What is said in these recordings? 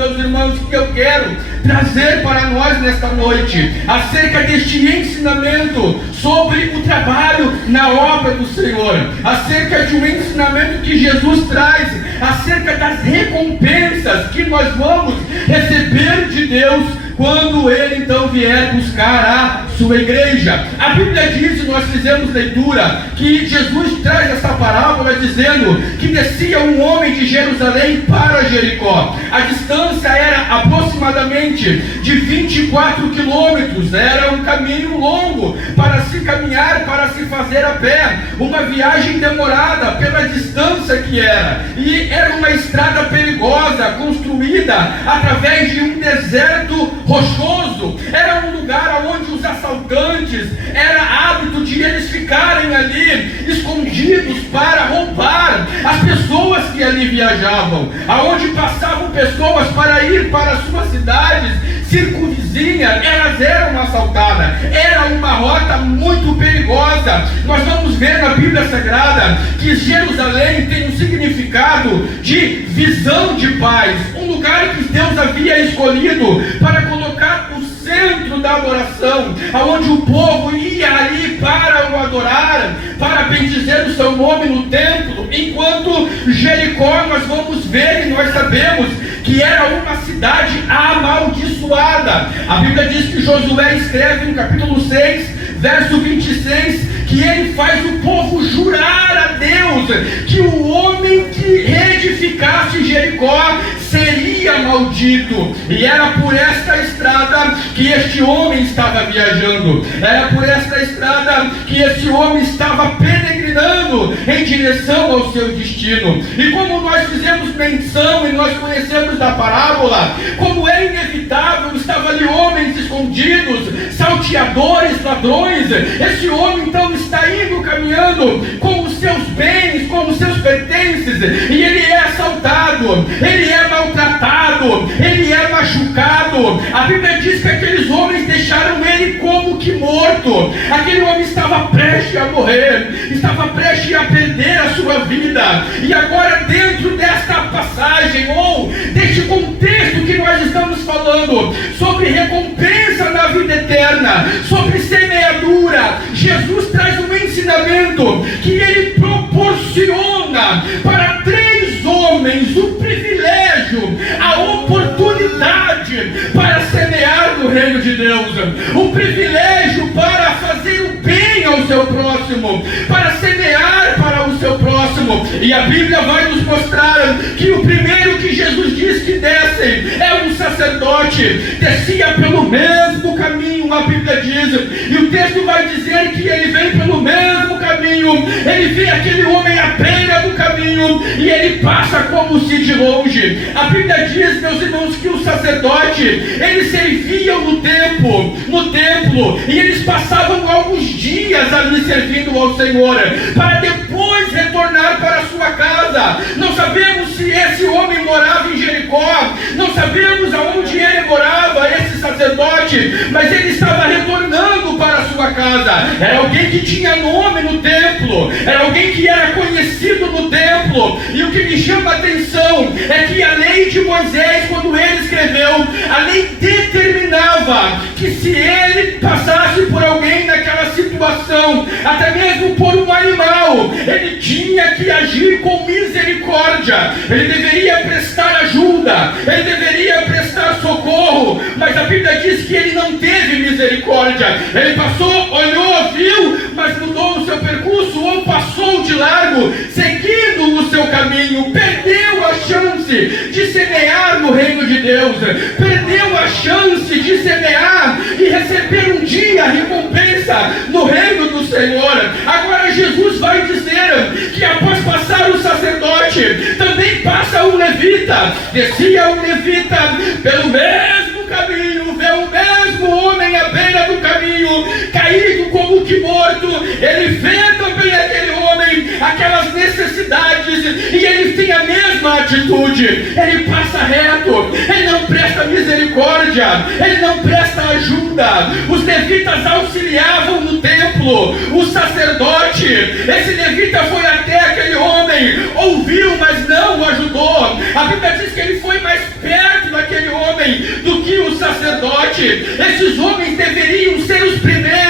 meus irmãos, que eu quero trazer para nós nesta noite, acerca deste ensinamento sobre o trabalho na obra do Senhor, acerca de um ensinamento que Jesus traz, acerca das recompensas que nós vamos receber de Deus quando Ele então vier buscar a sua igreja. A Bíblia diz, nós fizemos leitura, que Jesus traz essa parábola dizendo que descia um homem de Jerusalém para Jericó. A distância era aproximadamente de 24 quilômetros, era um caminho longo para se caminhar, para se fazer a pé, uma viagem demorada pela distância que era, e era uma estrada perigosa, construída através de um deserto rochoso. Era um lugar onde os assaltantes, era hábito de eles ficarem ali escondidos para roubar as pessoas que ali viajavam, aonde passavam pessoas para ir para suas cidades circunvizinhas, elas eram assaltadas. Era uma rota muito perigosa. Nós vamos ver na Bíblia Sagrada que Jerusalém tem um significado de visão de paz, um lugar que Deus havia escolhido para colocar o centro da adoração, aonde o povo ia ali para o adorar, para bendizer o seu nome no templo. Enquanto Jericó, nós vamos ver e nós sabemos que era uma cidade amaldiçoada. A Bíblia diz que Josué escreve no capítulo 6, verso 26, que ele faz o povo jurar a Deus que o homem que reedificasse Jericó seria maldito. E era por esta estrada que este homem estava viajando, era por esta estrada que este homem estava peregrinando em direção ao seu destino. E como nós fizemos menção e nós conhecemos da parábola, como é inevitável, estava ali homens escondidos, salteadores, ladrões. Esse homem então está indo caminhando com os seus bens, com os seus pertences, e ele é assaltado, ele é maltratado, ele é machucado. A Bíblia diz que aqueles homens deixaram ele como que morto. Aquele homem estava prestes a morrer, estava prestes a perder a sua vida. E agora, dentro desta passagem, ou deste contexto que nós estamos falando, sobre recompensa na vida eterna, sobre semeadura, Jesus traz um ensinamento que ele proporciona para 3 homens o privilégio, a oportunidade para semear no reino de Deus, o privilégio para fazer o bem ao seu próximo, para semear para o seu próximo. E a Bíblia vai nos mostrar que o primeiro que Jesus diz que desce é um sacerdote, descia pelo mesmo caminho, a Bíblia diz, e o texto vai dizer que ele vem pelo mesmo caminho, ele vê aquele homem à beira do caminho e ele passa como se de longe. A Bíblia diz, meus irmãos, que o sacerdote, eles serviam no templo, e eles passavam alguns dias ali servindo ao Senhor, para depois retornar para a sua casa. Não sabemos se esse homem morava em Jericó, não sabemos aonde ele morava, esse sacerdote, mas ele estava retornando para a sua casa. Era alguém que tinha nome no templo, era alguém que era conhecido no templo. E o que me chama a atenção é que a lei de Moisés, quando ele escreveu, a lei determinava que se ele passasse por alguém naquela situação, até mesmo por um animal, ele tinha que agir com misericórdia, ele deveria prestar ajuda, ele deveria prestar socorro. Mas a Bíblia diz que ele não teve misericórdia. Ele passou, olhou, viu, mas mudou o seu percurso, ou passou de largo, seguindo o seu caminho, perdeu a chance de semear no reino de Deus, perdeu a chance de semear e receber um dia a recompensa no reino do Senhor. Agora Jesus vai dizer que após passar o sacerdote, também passa o levita. Descia o levita pelo mesmo caminho, vê o mesmo homem à beira do caminho, caído como que morto. Ele vê também aquele homem, aquelas necessidades, e ele tem a mesma atitude. Ele passa reto, ele não presta misericórdia, ele não presta ajuda. Os levitas auxiliavam no templo, o sacerdote, esse levita foi até aquele homem, ouviu, mas não o ajudou. A Bíblia diz que ele foi mais perto daquele Esses homens deveriam ser os primeiros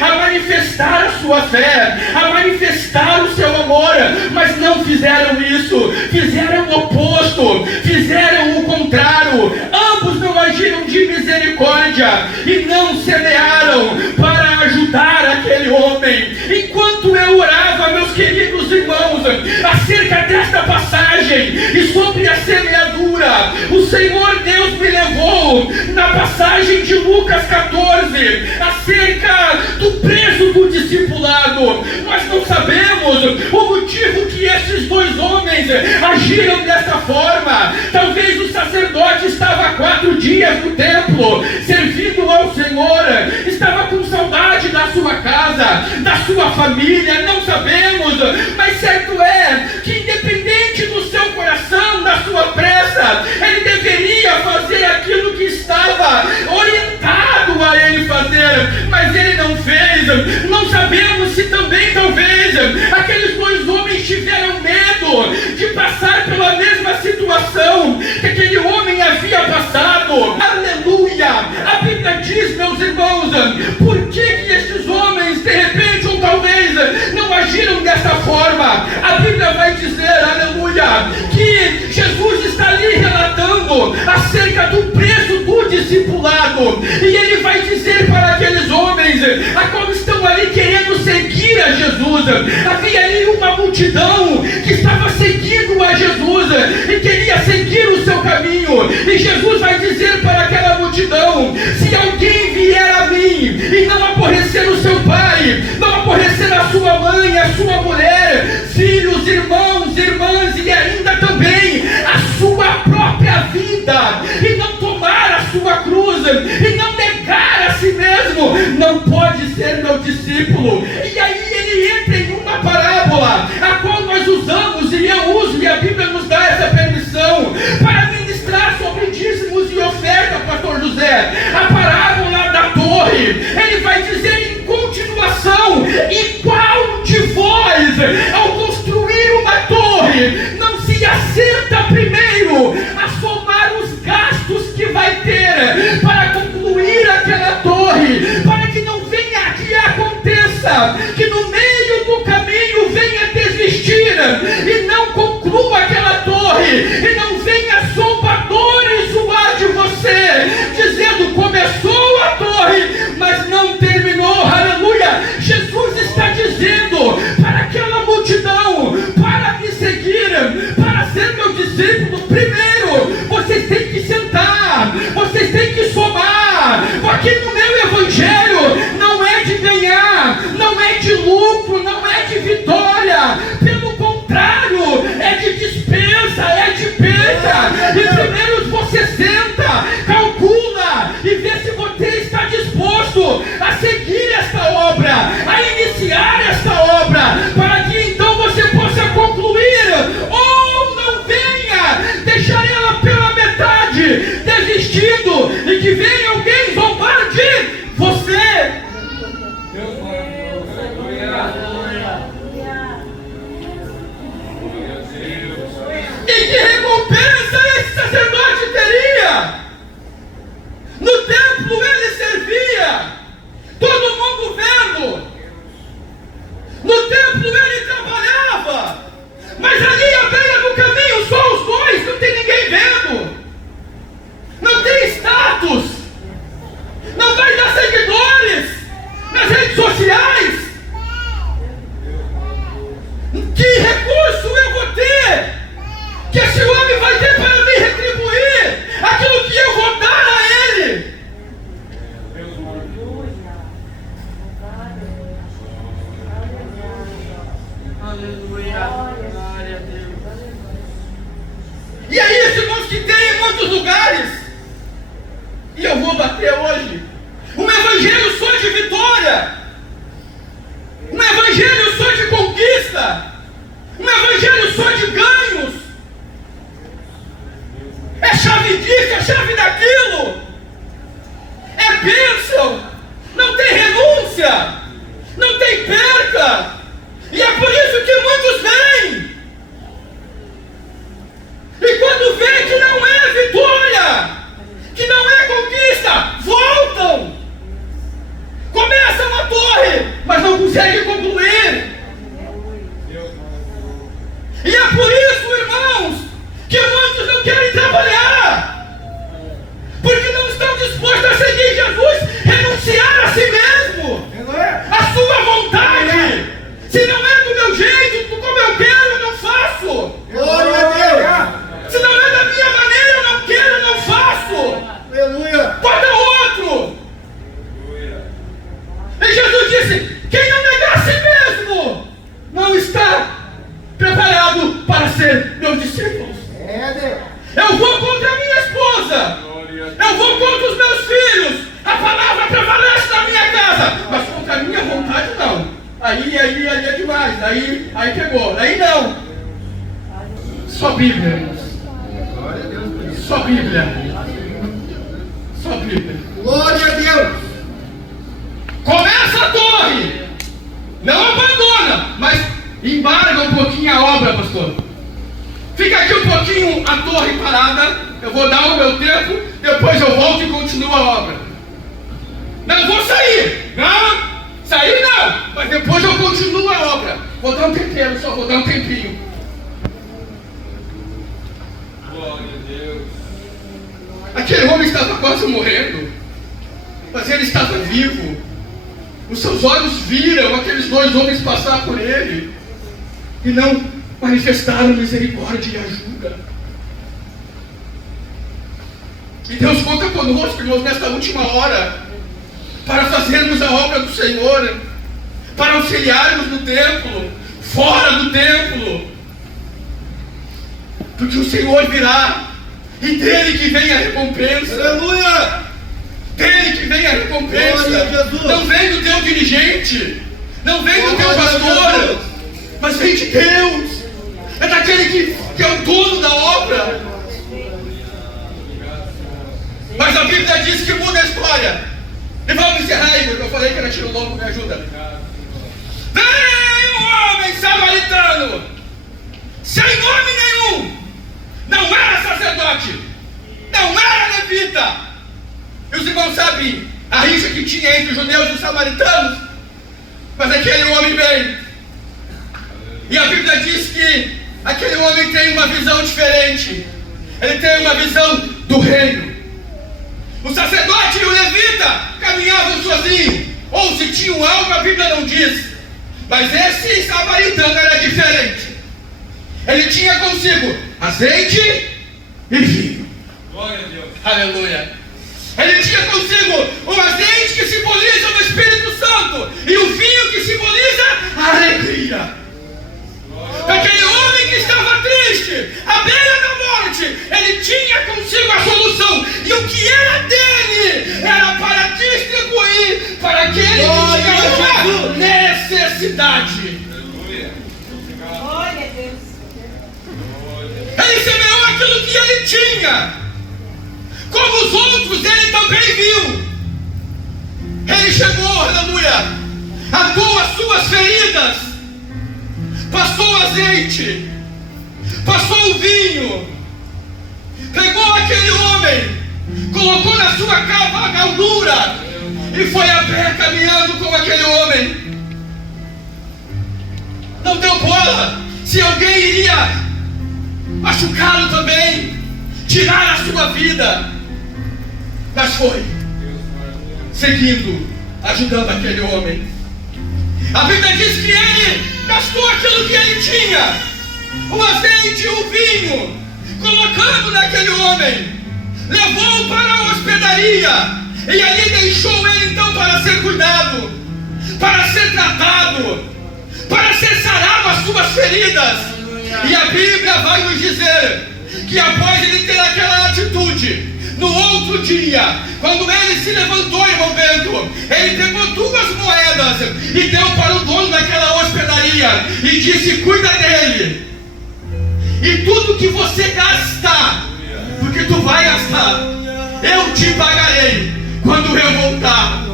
a manifestar a sua fé, a manifestar o seu amor, mas não fizeram isso, fizeram o oposto, fizeram o contrário. Ambos não agiram de misericórdia e não semearam para ajudar aquele homem. Enquanto eu orava, meus queridos irmãos, acerca desta passagem e sobre a semeadura, o Senhor Deus me levou na passagem de Lucas 14, acerca do preço do discipulado. Nós não sabemos o motivo que esses dois homens agiram dessa forma. Talvez o sacerdote estava há 4 dias no templo, servindo ao Senhor, estava com saudade da sua casa, da sua família, não sabemos, mas certo é que independente do seu coração, da sua pressa, ele deveria fazer aquilo que estava orientado a ele fazer, mas ele não fez. Não sabemos se também talvez aqueles dois homens tiveram medo de passar pela mesma situação que aquele homem havia passado. Aleluia! A Bíblia diz, meus irmãos, por que estes homens de repente ou talvez não agiram dessa forma? A Bíblia vai dizer, aleluia, que Jesus está ali relatando acerca do preço do discipulado, e ele vai dizer para aqueles homens a qual estão ali querendo seguir a Jesus. Havia ali uma multidão que estava seguindo a Jesus e queria seguir o seu caminho, e Jesus vai dizer para aquela multidão: se alguém vier a mim e não aborrecer o seu pai, não aborrecer a sua mãe, a sua mulher, filhos, irmãos, irmãs e ainda também a sua própria vida, e não tomar a sua cruz, e não negar a si mesmo, não pode ser meu discípulo. E aí ele entra em uma parábola, a qual nós usamos, e eu uso, e a Bíblia nos dá essa permissão, para ministrar sobre dízimos e oferta, pastor José. A parábola da torre, ele vai dizer em continuação: e qual de vós, ao construir uma torre, não se assenta primeiro a somar os gastos que vai ter para concluir aquela torre, para que não venha que aconteça que no meio do caminho venha desistir e não conclua aquela torre, e não venha zombadores zoar de você, dizendo: começou a torre, mas não terminou. Aleluia! Jesus está dizendo para aquela multidão: para me seguir, para ser meu discípulo, primeiro vocês têm que sentar, vocês têm que somar. Aqui no meu evangelho não é de ganhar, não é de lucro, não é de vitória, pelo contrário, é de dispensa, é de perda. E primeiro você senta, calcula e vê se você está disposto a seguir esta obra, a iniciar esta obra, para que então você possa concluir, ou não venha deixar ela pela metade, desistindo, e que venha alguém zombar de você. E que recompensa esse sacerdote teria? No templo ele servia, todo mundo vendo. No templo ele trabalhava, mas ali à beira do caminho só os dois, não tem ninguém vendo, não tem status, não vai dar seguidores nas redes sociais. Que recurso eu vou ter, que esse homem vai ter para me retribuir aquilo que eu vou dar a ele? E é isso, irmãos, que tem em muitos lugares, e eu vou bater hoje, um evangelho só de vitória, um evangelho só de conquista, um evangelho só de ganhos. É chave disso, é chave daquilo, é bênção, não tem renúncia, não tem perca. E é por isso que muitos vêm, e quando vê que não é vitória, que não é conquista, voltam. Se não é do meu jeito, como eu quero, eu não faço. Glória a Deus. Se não é da minha maneira, eu não quero, eu não faço. Aleluia. Pode dar outro. E Jesus disse: quem não negar a si mesmo não está preparado para ser meus discípulos. É, Deus. Eu vou contra a minha esposa. Eu vou contra os meus filhos. A palavra prevalece na minha casa. Mas contra a minha vontade, não. Aí é demais. Aí pegou. Aí não. Só Bíblia, irmãos. Glória a Deus por isso. Só Bíblia. Só Bíblia. Glória a Deus. Começa a torre. Não abandona, mas embarga um pouquinho a obra, pastor. Fica aqui um pouquinho a torre parada. Eu vou dar o meu tempo, depois eu volto e continuo a obra. Não vou sair. Não, sair não. Mas depois eu continuo a obra. Vou dar um tempinho, só vou dar um tempinho. Glória a Deus. Aquele homem estava quase morrendo, mas ele estava vivo. Os seus olhos viram aqueles dois homens passar por ele e não manifestaram misericórdia e ajuda. E Deus conta conosco, irmãos, nesta última hora, para fazermos a obra do Senhor, para auxiliarmos no templo, fora do templo, porque o Senhor virá, e dele que vem a recompensa. Aleluia. Dele que vem a recompensa. Glória a Jesus. Não vem do teu dirigente, não vem do teu Glória a pastor, Jesus. mas vem de Deus. É daquele que é o dono da obra. Mas a Bíblia diz que muda a história. E vamos encerrar aí, porque eu falei que era tiro longo, me ajuda. Vem um homem samaritano, sem nome nenhum, não era sacerdote, não era levita. E os irmãos sabem a rixa que tinha entre os judeus e os samaritanos. Mas aquele homem veio. E a Bíblia diz que aquele homem tem uma visão diferente. Ele tem uma visão do reino. O sacerdote e o levita caminhavam sozinhos. Ou se tinham algo, a Bíblia não diz. Mas esse samaritano era diferente. Ele tinha consigo azeite e vinho. Glória a Deus. Aleluia. Ele tinha consigo o azeite que simboliza o Espírito Santo e o vinho que simboliza a alegria. Aquele homem que estava triste, à beira da morte, ele tinha consigo a solução. E o que era dele era para distribuir para aquele que tinha uma necessidade. Aleluia. Glória a Deus. Ele semeou aquilo que ele tinha. Como os outros, ele também viu. Ele chegou, aleluia, atou as suas feridas, passou o azeite, passou o vinho, pegou aquele homem, colocou na sua cavalgadura e foi a pé caminhando com aquele homem. Não deu bola se alguém iria machucá-lo também, tirar a sua vida. Mas foi seguindo, ajudando aquele homem. A Bíblia diz que ele gastou aquilo que ele tinha, o azeite e o vinho, colocando naquele homem, levou-o para a hospedaria e ali deixou ele então para ser cuidado, para ser tratado, para ser sarado as suas feridas. E a Bíblia vai nos dizer que após ele ter aquela atitude, no outro dia, quando ele se levantou, irmão Bento, ele pegou 2 moedas e deu para o dono daquela hospedaria e disse: cuida dele, e tudo que você gastar, porque tu vai gastar, eu te pagarei quando eu voltar.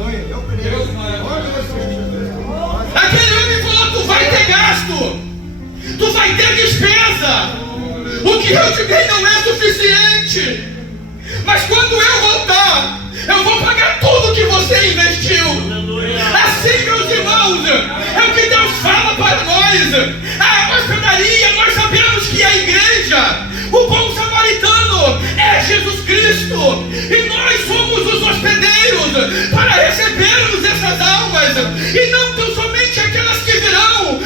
Aquele homem falou: tu vai ter gasto, tu vai ter despesa, o que eu te dei não é suficiente. Mas quando eu voltar, eu vou pagar tudo que você investiu. Assim, meus irmãos, é o que Deus fala para nós. A hospedaria, nós sabemos que é a igreja. O bom samaritano é Jesus Cristo. E nós somos os hospedeiros para recebermos essas almas. E não tão somente aquelas que virão,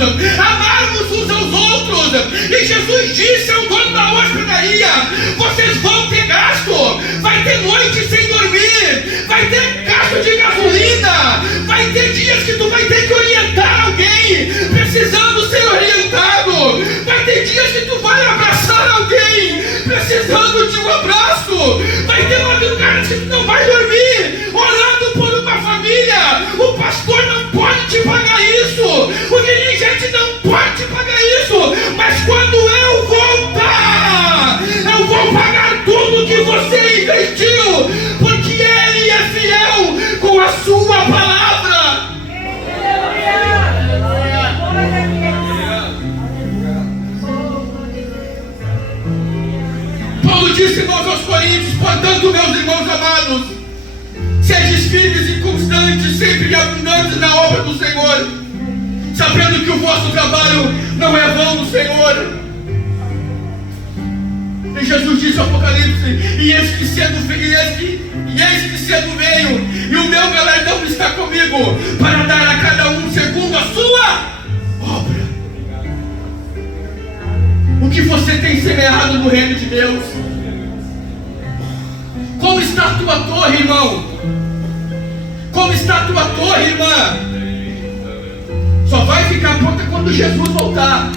irmãos, amarmos uns aos outros. E Jesus disse ao dono da hospedaria: vocês vão ter gasto, vai ter noite sem dormir, vai ter gasto de gasolina, vai ter dias que tu vai ter que orientar alguém precisando ser orientado, vai ter dias que tu vai abraçar alguém precisando de um abraço, vai ter madrugadas que tu não vai dormir orando por uma família. O pastor não pode te pagar isso, o dirigente não pode te pagar isso, mas quando eu voltar, eu vou pagar tudo que você investiu, porque Ele é fiel com a sua palavra. Paulo disse, irmãos, aos Coríntios: portanto, meus irmãos amados, sedes firmes e constantes, sempre abundantes na obra do Senhor, sabendo que o vosso trabalho não é vão no Senhor. E Jesus disse no Apocalipse: e eis que cedo veio, e o meu galardão está comigo, para dar a cada um segundo a sua obra. O que você tem semeado no reino de Deus? Como está a tua torre, irmão? Como está a tua torre, irmã? Só vai ficar pronta quando Jesus voltar.